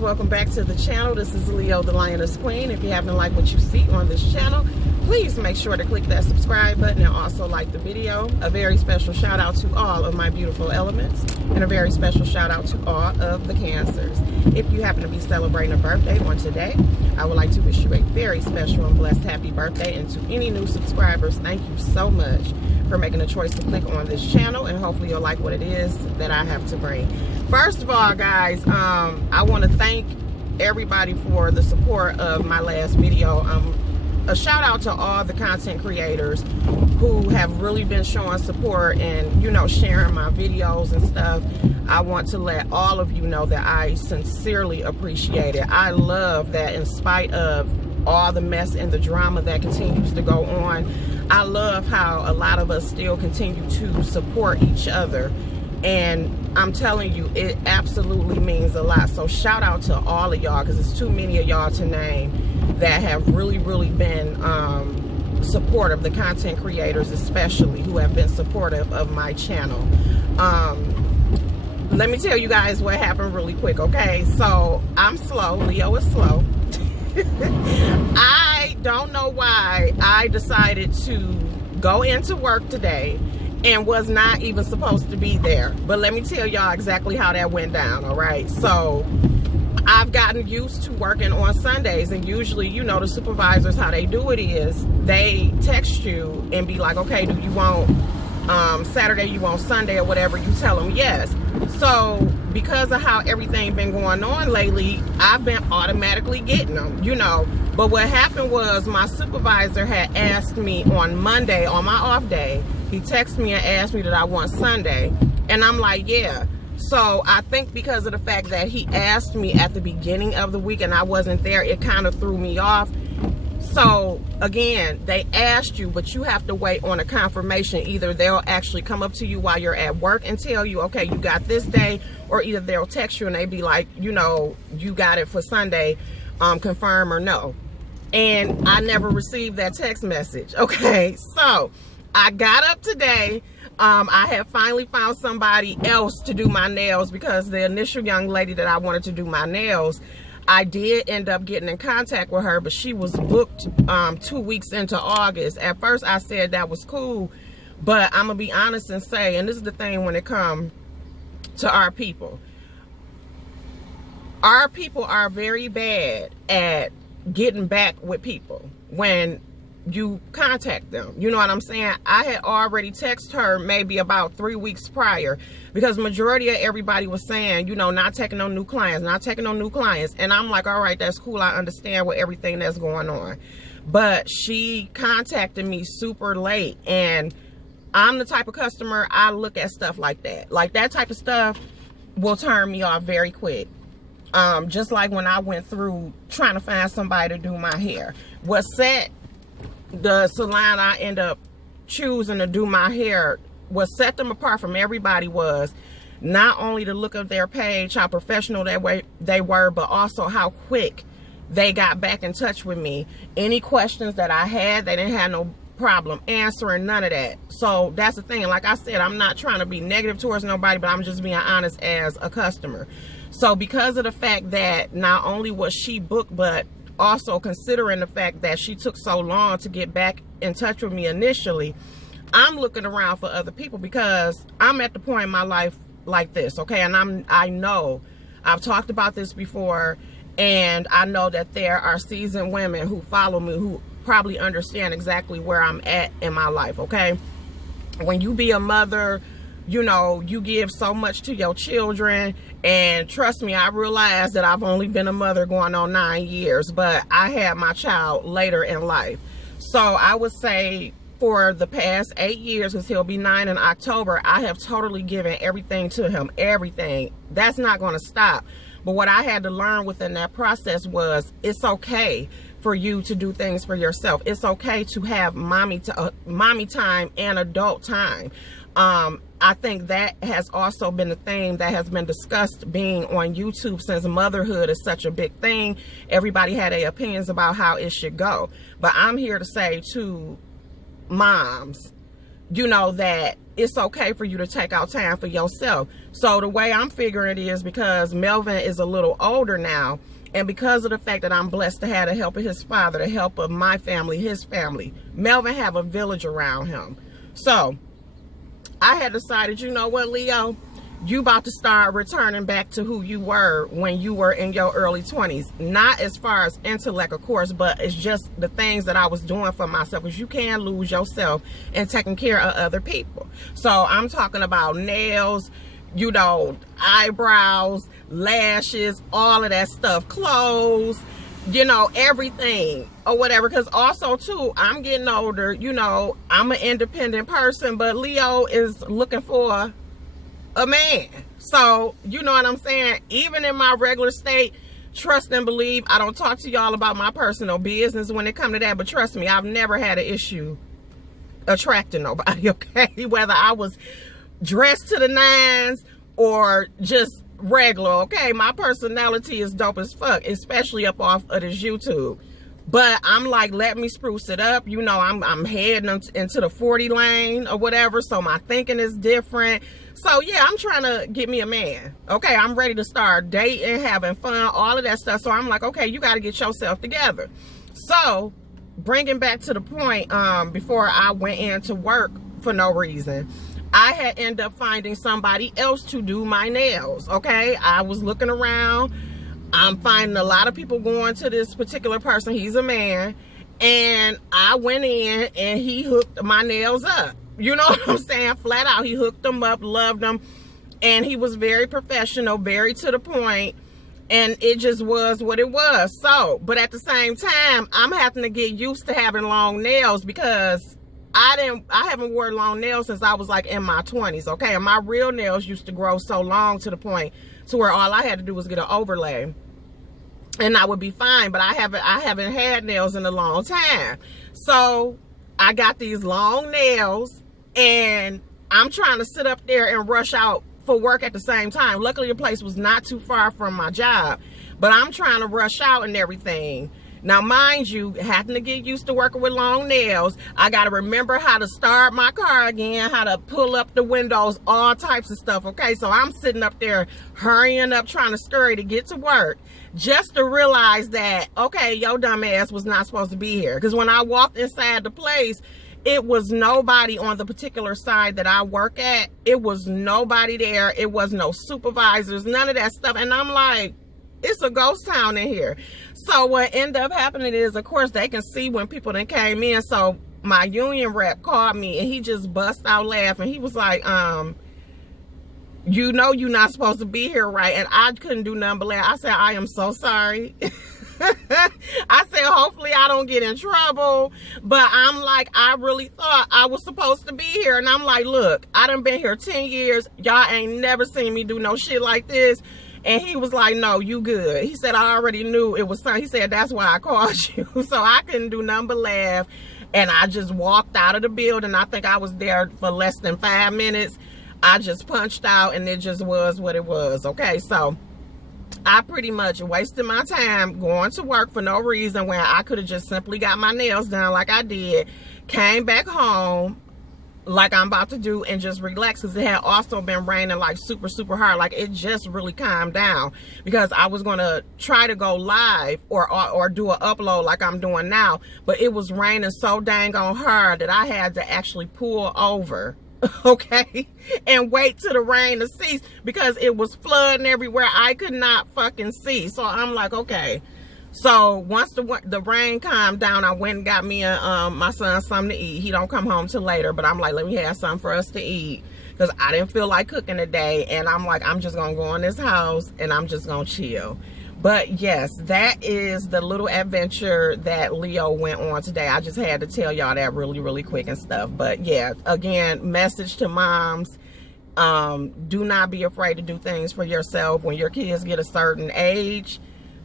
Welcome back to the channel. This is Leo, the Lioness Queen. If you haven't liked what you see on this channel, please make sure to click that subscribe button and also like the video. A very special shout out to all of my beautiful elements and a very special shout out to all of the Cancers. If you happen to be celebrating a birthday on today, I would like to wish you a very special and blessed happy birthday. And to any new subscribers, thank you so much for making the choice to click on this channel, and hopefully you'll like what it is that I have to bring. First of all, guys, I want to thank everybody for the support of my last video. A shout out to all the content creators who have really been showing support and, you know, sharing my videos and stuff. I want to let all of you know that I sincerely appreciate it. I love that in spite of all the mess and the drama that continues to go on, I love how a lot of us still continue to support each other. And I'm telling you, it absolutely means a lot. So shout out to all of y'all, because it's too many of y'all to name that have really been supportive. The content creators especially, who have been supportive of my channel. Let me tell you guys what happened really quick, okay? So I'm slow. Leo is slow. I don't know why I decided to go into work today and was not even supposed to be there. But let me tell y'all exactly how that went down, all right? So I've gotten used to working on Sundays, and usually, you know, the supervisors, how they do it is they text you and be like, okay, do you want Saturday, you want Sunday or whatever? You tell them yes. So because of how everything been going on lately, I've been automatically getting them, you know. But what happened was my supervisor had asked me on Monday, on my off day, he texted me and asked me that I want Sunday. And I'm like, yeah. So I think because of the fact that he asked me at the beginning of the week and I wasn't there, it kind of threw me off. So again, they asked you, but you have to wait on a confirmation. Either they'll actually come up to you while you're at work and tell you, okay, you got this day, or either they'll text you and they be like, you know, you got it for Sunday, confirm or no. And I never received that text message. Okay, so I got up today. I have finally found somebody else to do my nails, because the initial young lady that I wanted to do my nails, I did end up getting in contact with her, but she was booked 2 weeks into August. At first I said that was cool, but I'm gonna be honest and say, and this is the thing when it comes to our people are very bad at getting back with people when you contact them. You know what I'm saying? I had already texted her maybe about 3 weeks prior, because majority of everybody was saying, you know, not taking on new clients, not taking on new clients. And I'm like, all right, that's cool. I understand with everything that's going on. But she contacted me super late, and I'm the type of customer, I look at stuff like that. Like that type of stuff will turn me off very quick. Just like when I went through trying to find somebody to do my hair. What set the salon I end up choosing to do my hair, what set them apart from everybody was not only the look of their page, how professional they were, but also how quick they got back in touch with me. Any questions that I had, they didn't have no problem answering, none of that. So that's the thing. Like I said, I'm not trying to be negative towards nobody, but I'm just being honest as a customer. So because of the fact that not only was she booked, but also considering the fact that she took so long to get back in touch with me initially, I'm looking around for other people, because I'm at the point in my life like this, okay? And I know I've talked about this before, and I know that there are seasoned women who follow me who probably understand exactly where I'm at in my life, okay? When you be a mother, you know, you give so much to your children. And trust me, I realize that I've only been a mother going on 9 years, but I had my child later in life. So I would say for the past 8 years, because he'll be 9 in October, I have totally given everything to him, everything. That's not going to stop. But what I had to learn within that process was it's okay for you to do things for yourself. It's okay to have mommy time and adult time. I think that has also been the thing that has been discussed being on YouTube, since motherhood is such a big thing. Everybody had their opinions about how it should go. But I'm here to say to moms, you know, that it's okay for you to take out time for yourself. So the way I'm figuring it is, because Melvin is a little older now, and because of the fact that I'm blessed to have the help of his father, the help of my family, his family, Melvin have a village around him. So I had decided, you know what, Leo, you about to start returning back to who you were when you were in your early 20s. Not as far as intellect, of course, but it's just the things that I was doing for myself, because you can lose yourself in taking care of other people. So I'm talking about nails, you know, eyebrows, lashes, all of that stuff, clothes, you know, everything or whatever. Because also too, I'm getting older, you know, I'm an independent person, but Leo is looking for a man. So you know what I'm saying? Even in my regular state, trust and believe, I don't talk to y'all about my personal business when it comes to that, but trust me, I've never had an issue attracting nobody, okay? Whether I was dressed to the nines or just regular, okay? My personality is dope as fuck, especially up off of this YouTube. But I'm like, let me spruce it up. You know, I'm heading into the 40 lane or whatever, so my thinking is different. So yeah, I'm trying to get me a man. Okay, I'm ready to start dating, having fun, all of that stuff. So I'm like, okay, you got to get yourself together. So bringing back to the point, before I went into work for no reason, I had ended up finding somebody else to do my nails. Okay, I was looking around. I'm finding a lot of people going to this particular person. He's a man. And I went in and he hooked my nails up. You know what I'm saying? Flat out. He hooked them up, loved them. And he was very professional, very to the point. And it just was what it was. So, but at the same time, I'm having to get used to having long nails, because I haven't worn long nails since I was like in my 20s. Okay. And my real nails used to grow so long to the point to where all I had to do was get an overlay and I would be fine. But I haven't had nails in a long time. So I got these long nails and I'm trying to sit up there and rush out for work at the same time. Luckily the place was not too far from my job, but I'm trying to rush out and everything. Now, mind you, having to get used to working with long nails, I got to remember how to start my car again, how to pull up the windows, all types of stuff, okay? So I'm sitting up there hurrying up, trying to scurry to get to work, just to realize that, okay, your dumb ass was not supposed to be here. Because when I walked inside the place, it was nobody on the particular side that I work at. It was nobody there. It was no supervisors, none of that stuff. And I'm like, it's a ghost town in here. So what ended up happening is, of course, they can see when people that came in. So my union rep called me and he just bust out laughing. He was like, you know you're not supposed to be here, right? And I couldn't do nothing but laugh. I said, I am so sorry. I said, hopefully I don't get in trouble. But I'm like, I really thought I was supposed to be here. And I'm like, look, I done been here 10 years. Y'all ain't never seen me do no shit like this. And he was like, no, you good. He said, I already knew it was something. He said, that's why I called you. So I couldn't do nothing but laugh. And I just walked out of the building. I think I was there for less than 5 minutes. I just punched out and it just was what it was. Okay, so I pretty much wasted my time going to work for no reason, when I could have just simply got my nails done like I did, came back home like I'm about to do, and just relax, because it had also been raining like super hard. Like it just really calmed down, because I was gonna try to go live or do an upload like I'm doing now, but it was raining so dang on hard that I had to actually pull over, okay, and wait till the rain to cease, because it was flooding everywhere. I could not fucking see. So I'm like, okay. So once the rain calmed down, I went and got me my son something to eat. He don't come home till later, but I'm like, let me have something for us to eat. because I didn't feel like cooking today, and I'm like, I'm just gonna go in this house and I'm just gonna chill. But yes, that is the little adventure that Leo went on today. I just had to tell y'all that really quick and stuff. But yeah, again, message to moms, do not be afraid to do things for yourself. When your kids get a certain age,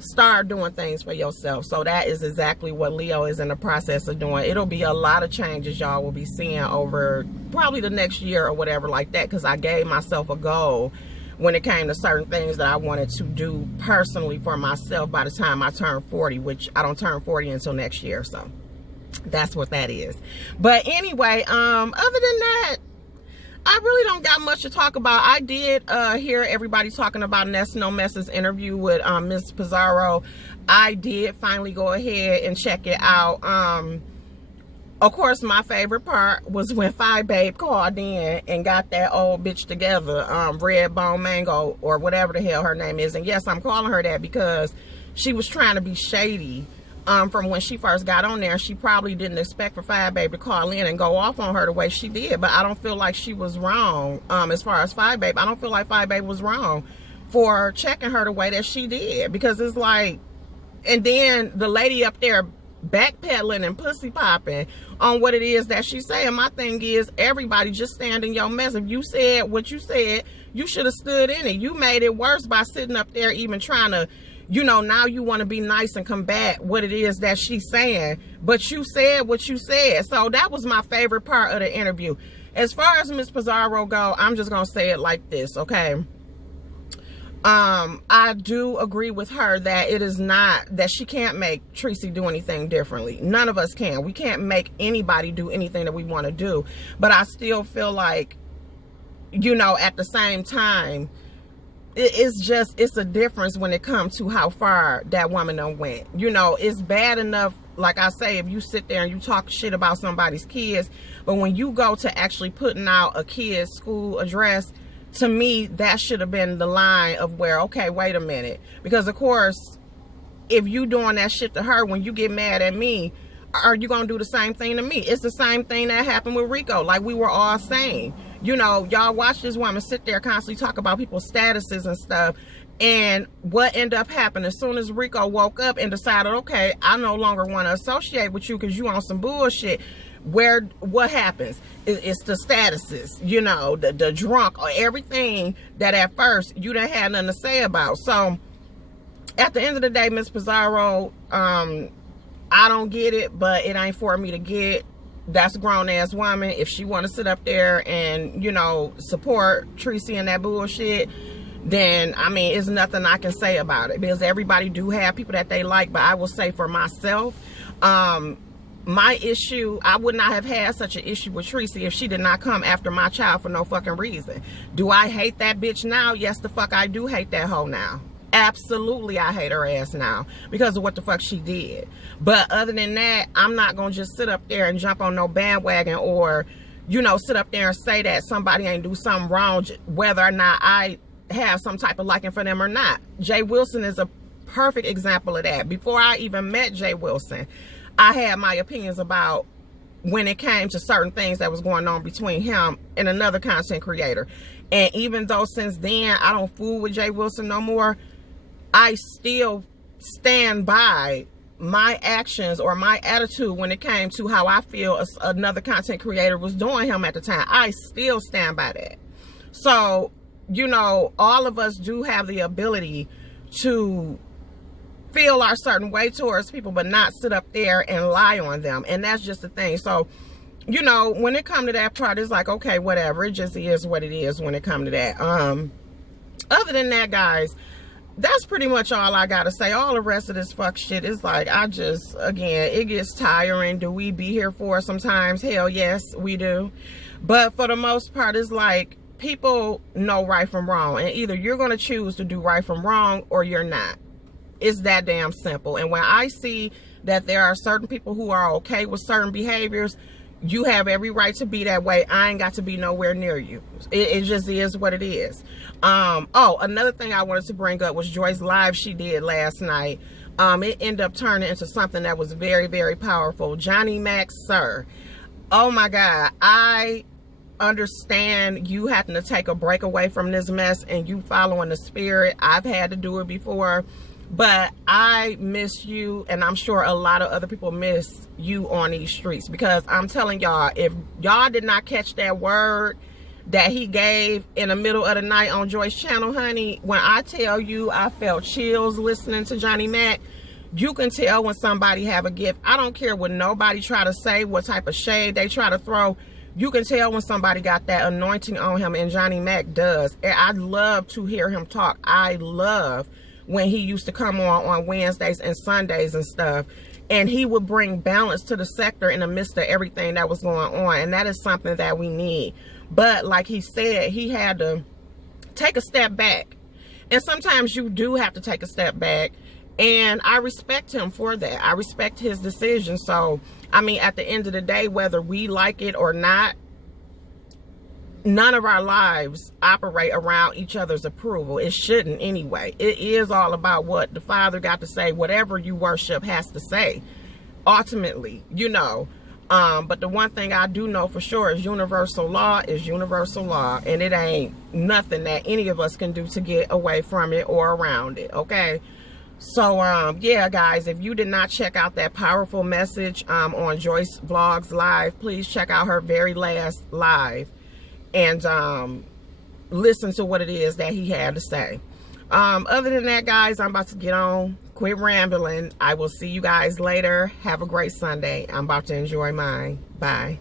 start doing things for yourself. So that is exactly what Leo is in the process of doing. It'll be a lot of changes y'all will be seeing over probably the next year or whatever like that, because I gave myself a goal when it came to certain things that I wanted to do personally for myself by the time I turn 40, which I don't turn 40 until next year. So that's what that is. But anyway, other than that, I really don't got much to talk about. I did hear everybody talking about Ness No Mess's interview with Miss Pizarro. I did finally go ahead and check it out. Of course, my favorite part was when Fi Babe called in and got that old bitch together, Red Bone Mango, or whatever the hell her name is. And yes, I'm calling her that because she was trying to be shady from when she first got on there. She probably didn't expect for Fi Babe to call in and go off on her the way she did. But I don't feel like she was wrong as far as Fi Babe. I don't feel like Fi Babe was wrong for checking her the way that she did. Because it's like, and then the lady up there backpedaling and pussy popping on what it is that she's saying. My thing is, everybody just stand in your mess. If you said what you said, you should have stood in it. You made it worse by sitting up there even trying to, you know, now you want to be nice and combat what it is that she's saying, but you said what you said. So that was my favorite part of the interview. As far as Miss Pizarro go, I'm just gonna say it like this, okay? I do agree with her that it is not, that she can't make Tracy do anything differently. None of us can. We can't make anybody do anything that we want to do. But I still feel like, you know, at the same time, it's a difference when it comes to how far that woman done went. You know, it's bad enough, like I say, if you sit there and you talk shit about somebody's kids, but when you go to actually putting out a kid's school address, to me, that should have been the line of where, okay, wait a minute. Because, of course, if you doing that shit to her, when you get mad at me, are you going to do the same thing to me? It's the same thing that happened with Rico, like we were all saying. You know, y'all watch this woman sit there constantly talk about people's statuses and stuff. And what ended up happening, as soon as Rico woke up and decided, okay, I no longer want to associate with you because you on some bullshit, what happens? It's the statuses, you know, the drunk, or everything that at first you didn't have nothing to say about. So at the end of the day, Miss Pizarro, I don't get it, but it ain't for me to get. That's a grown-ass woman. If she want to sit up there and, you know, support Tracy and that bullshit, then, I mean, it's nothing I can say about it. Because everybody do have people that they like. But I will say for myself, my issue, I would not have had such an issue with Tracy if she did not come after my child for no fucking reason. Do I hate that bitch now? Yes, the fuck I do hate that hoe now. Absolutely, I hate her ass now because of what the fuck she did. But other than that, I'm not going to just sit up there and jump on no bandwagon or, you know, sit up there and say that somebody ain't do something wrong, whether or not I have some type of liking for them or not. Jay Wilson is a perfect example of that. Before I even met Jay Wilson, I had my opinions about when it came to certain things that was going on between him and another content creator. And even though since then I don't fool with Jay Wilson no more, I still stand by my actions or my attitude when it came to how I feel another content creator was doing him at the time. I still stand by that. So, you know, all of us do have the ability to feel our certain way towards people, but not sit up there and lie on them. And that's just the thing. So, you know, when it comes to that part, it's like, okay, whatever. It just is what it is when it comes to that. Other than that, guys, that's pretty much all I gotta say. All the rest of this fuck shit is like, again, it gets tiring. Do we be here for it sometimes? Hell yes, we do. But for the most part, it's like, people know right from wrong. And either you're gonna choose to do right from wrong or you're not. It's that damn simple. And when I see that there are certain people who are okay with certain behaviors, you have every right to be that way. I ain't got to be nowhere near you. It just is what it is. Oh, another thing I wanted to bring up was Joy's live she did last night. It ended up turning into something that was very, very powerful. Johnny Mac, sir. Oh my God. understand you having to take a break away from this mess and you following the spirit. I've had to do it before, but I miss you, and I'm sure a lot of other people miss you on these streets, because I'm telling y'all, if y'all did not catch that word that he gave in the middle of the night on Joy's channel, honey, when I tell you I felt chills listening to Johnny Mac, you can tell when somebody have a gift. I don't care what nobody try to say, what type of shade they try to throw. You can tell when somebody got that anointing on him, and Johnny Mac does. And I love to hear him talk. I love when he used to come on Wednesdays and Sundays and stuff, and he would bring balance to the sector in the midst of everything that was going on, and that is something that we need. But like he said, he had to take a step back, and sometimes you do have to take a step back, and I respect him for that. I respect his decision. So I mean, at the end of the day, whether we like it or not, none of our lives operate around each other's approval. It shouldn't anyway. It is all about what the Father got to say. Whatever you worship has to say, ultimately, you know. But the one thing I do know for sure is universal law is universal law. And it ain't nothing that any of us can do to get away from it or around it, okay? So, yeah, guys, if you did not check out that powerful message on Joyce Vlogs Live, please check out her very last live and listen to what it is that he had to say. Other than that, guys, I'm about to get on, quit rambling. I will see you guys later. Have a great Sunday. I'm about to enjoy mine. Bye.